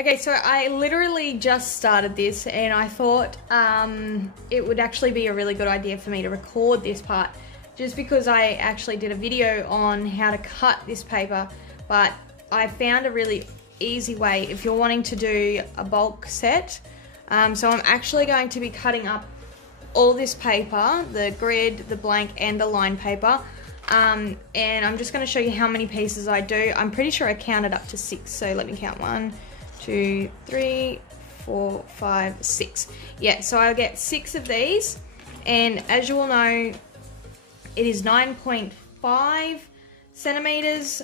Okay, so I literally just started this and I thought it would actually be a really good idea for me to record this part just because I actually did a video on how to cut this paper, but I found a really easy way if you're wanting to do a bulk set. So I'm actually going to be cutting up all this paper, the grid, the blank and the line paper, and I'm just going to show you how many pieces I do. I'm pretty sure I counted up to 6, so let me count 1, 2, 3, 4, 5, 6. Yeah, so I'll get 6 of these, and as you all know, it is 9.5 centimeters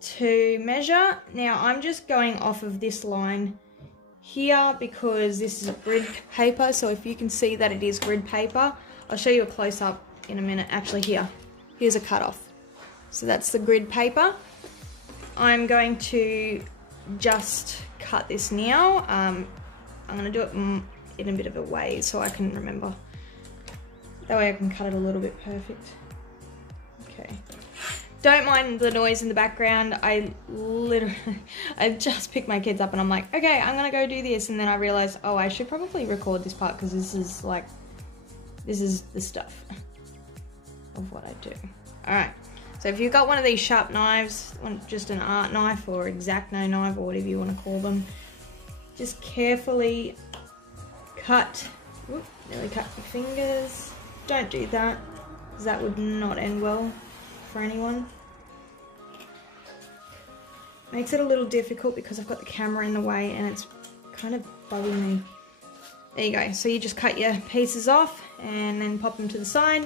to measure. Now I'm just going off of this line here because this is a grid paper, so if you can see that it is grid paper, I'll show you a close-up in a minute. Actually, here's a cut-off. So that's the grid paper. I'm going to just cut this now. I'm going to do it in a bit of a way so I can remember. That way I can cut it a little bit perfect. Okay. Don't mind the noise in the background. I just picked my kids up and I'm like, okay, I'm going to go do this. And then I realized, oh, I should probably record this part because this is the stuff of what I do. All right. So if you've got one of these sharp knives, just an art knife or X-Acto knife or whatever you want to call them, just carefully cut. Whoop, nearly cut my fingers. Don't do that, because that would not end well for anyone. Makes it a little difficult because I've got the camera in the way and it's kind of bugging me. There you go. So you just cut your pieces off and then pop them to the side.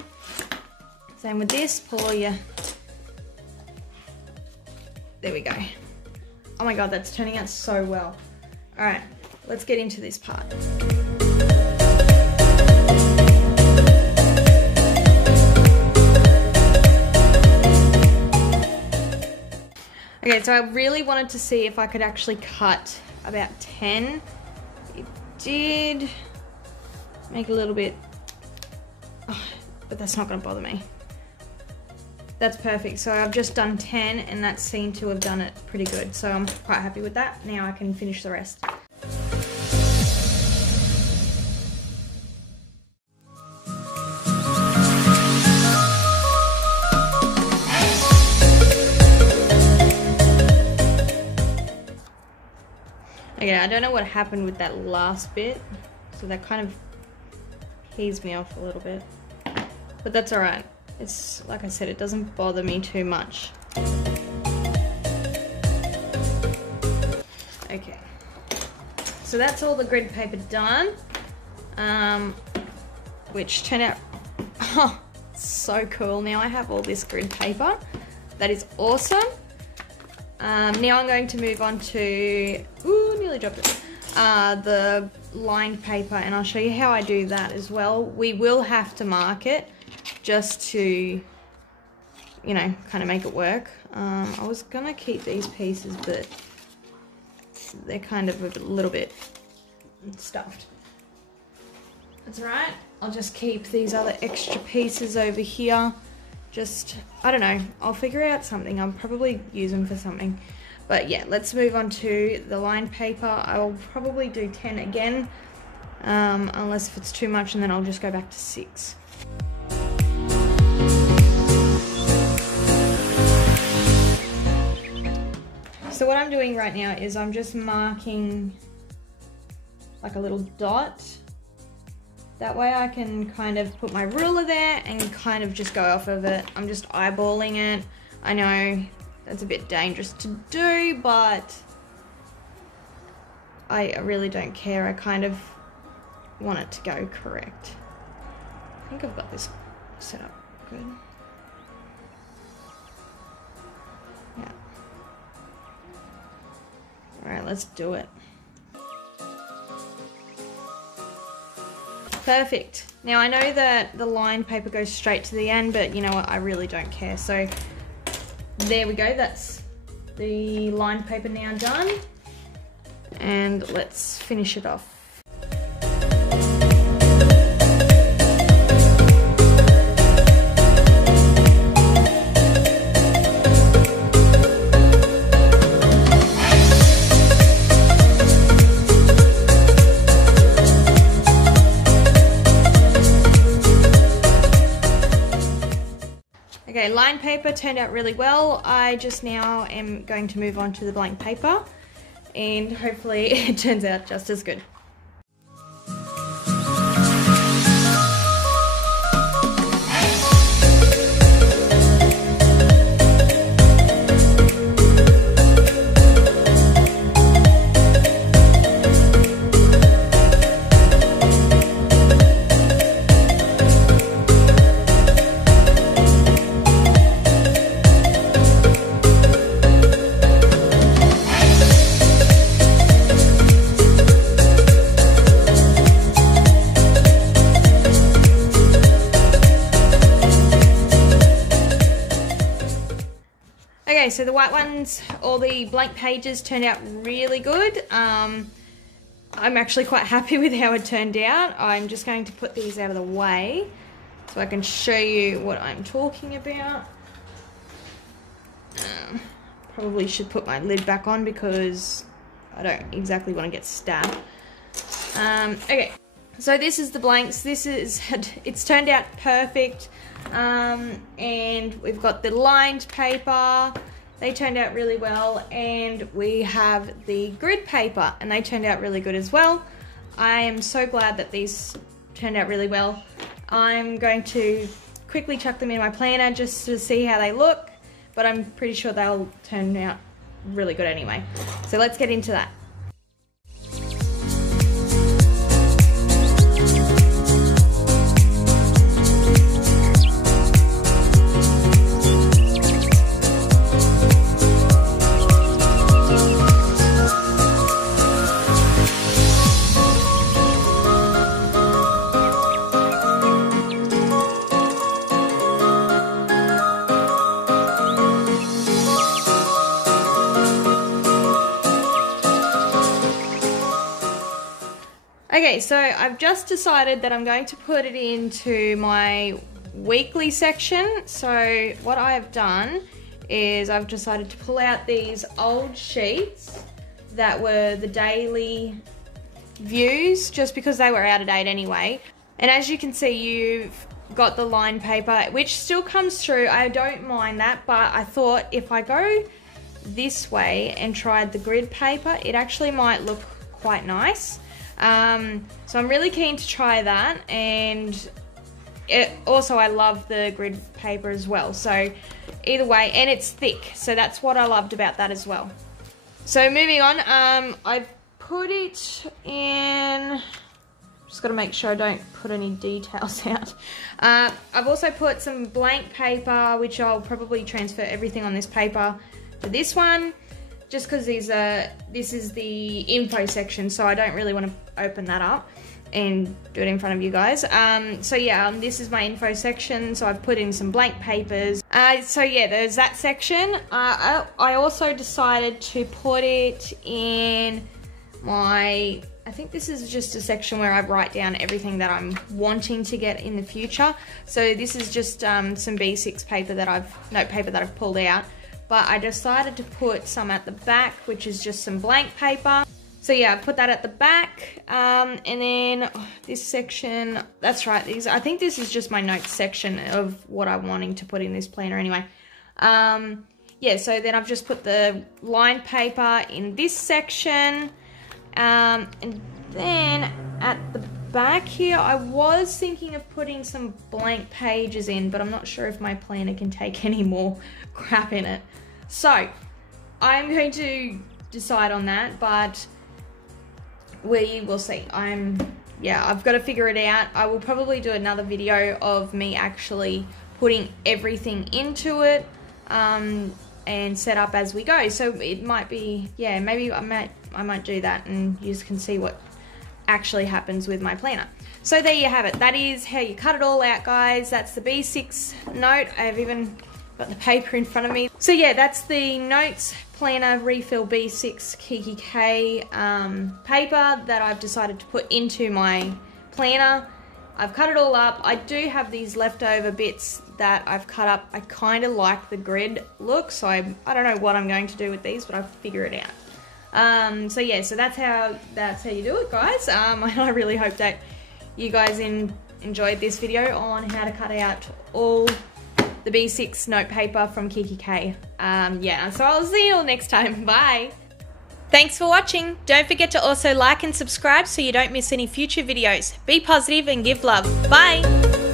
Same with this, pull all your... There we go. Oh my god, that's turning out so well. Alright, let's get into this part. Okay, so I really wanted to see if I could actually cut about 10. It did make a little bit, but that's not going to bother me. That's perfect. So I've just done 10 and that seemed to have done it pretty good. So I'm quite happy with that. Now I can finish the rest. Okay, I don't know what happened with that last bit, so that kind of pees me off a little bit, but that's alright. It's, like I said, it doesn't bother me too much. Okay, so that's all the grid paper done, which turned out, oh, so cool. Now I have all this grid paper. That is awesome. Now I'm going to move on to, ooh, nearly dropped it, the lined paper, and I'll show you how I do that as well. We will have to mark it just to, you know, kind of make it work. I was going to keep these pieces, but they're kind of a little bit stuffed. That's alright. I'll just keep these other extra pieces over here. Just, I don't know, I'll figure out something. I'll probably use them for something. But yeah, let's move on to the lined paper. I will probably do 10 again, unless if it's too much, and then I'll just go back to 6. So what I'm doing right now is I'm just marking like a little dot. That way I can kind of put my ruler there and kind of just go off of it. I'm just eyeballing it. I know that's a bit dangerous to do, but I really don't care. I kind of want it to go correct. I think I've got this set up good. Yeah. Alright, let's do it. Perfect. Now I know that the lined paper goes straight to the end, but you know what, I really don't care. So there we go, that's the lined paper now done. And let's finish it off. lined paper turned out really well. I just now am going to move on to the blank paper, and hopefully it turns out just as good. Okay, so the white ones, all the blank pages turned out really good. I'm actually quite happy with how it turned out. I'm just going to put these out of the way so I can show you what I'm talking about. Probably should put my lid back on because I don't exactly want to get stabbed. Okay, so this is the blanks. It's turned out perfect. And we've got the lined paper. They turned out really well, and we have the grid paper, and they turned out really good as well. I am so glad that these turned out really well. I'm going to quickly chuck them in my planner just to see how they look, but I'm pretty sure they'll turn out really good anyway. So let's get into that. Okay, so I've just decided that I'm going to put it into my weekly section. So what I have done is I've decided to pull out these old sheets that were the daily views, just because they were out of date anyway. And as you can see, you've got the lined paper, which still comes through. I don't mind that, but I thought if I go this way and tried the grid paper, it actually might look quite nice. So I'm really keen to try that, and also I love the grid paper as well. So either way, and it's thick, so that's what I loved about that as well. So moving on, I've put it in, just got to make sure I don't put any details out. I've also put some blank paper, which I'll probably transfer everything on this paper to this one, just because this is the info section, so I don't really want to open that up and do it in front of you guys. So yeah, this is my info section, so I've put in some blank papers. So yeah, there's that section. I also decided to put it in my, I think this is just a section where I write down everything that I'm wanting to get in the future. So this is just some B6 paper that note paper that I've pulled out. But I decided to put some at the back, which is just some blank paper. So yeah, I put that at the back, and then this section, that's right, I think this is just my notes section of what I'm wanting to put in this planner anyway. Yeah, so then I've just put the lined paper in this section, and then at the back here, I was thinking of putting some blank pages in, but I'm not sure if my planner can take any more crap in it. So I'm going to decide on that, but we will see. I've got to figure it out. I will probably do another video of me actually putting everything into it, and set up as we go. So it might be, yeah, maybe I might do that, and you can see what actually happens with my planner. So there you have it. That is how you cut it all out, guys. That's the B6 note. I've even got the paper in front of me. So yeah, that's the notes planner refill B6 Kikki K paper that I've decided to put into my planner. I've cut it all up. I do have these leftover bits that I've cut up. I kind of like the grid look, so I don't know what I'm going to do with these, but I'll figure it out. So yeah, so that's how you do it, guys. I really hope that you guys enjoyed this video on how to cut out all the B6 note paper from Kikki K. Yeah, so I'll see you all next time. Bye. Thanks for watching. Don't forget to also like and subscribe so you don't miss any future videos. Be positive and give love. Bye.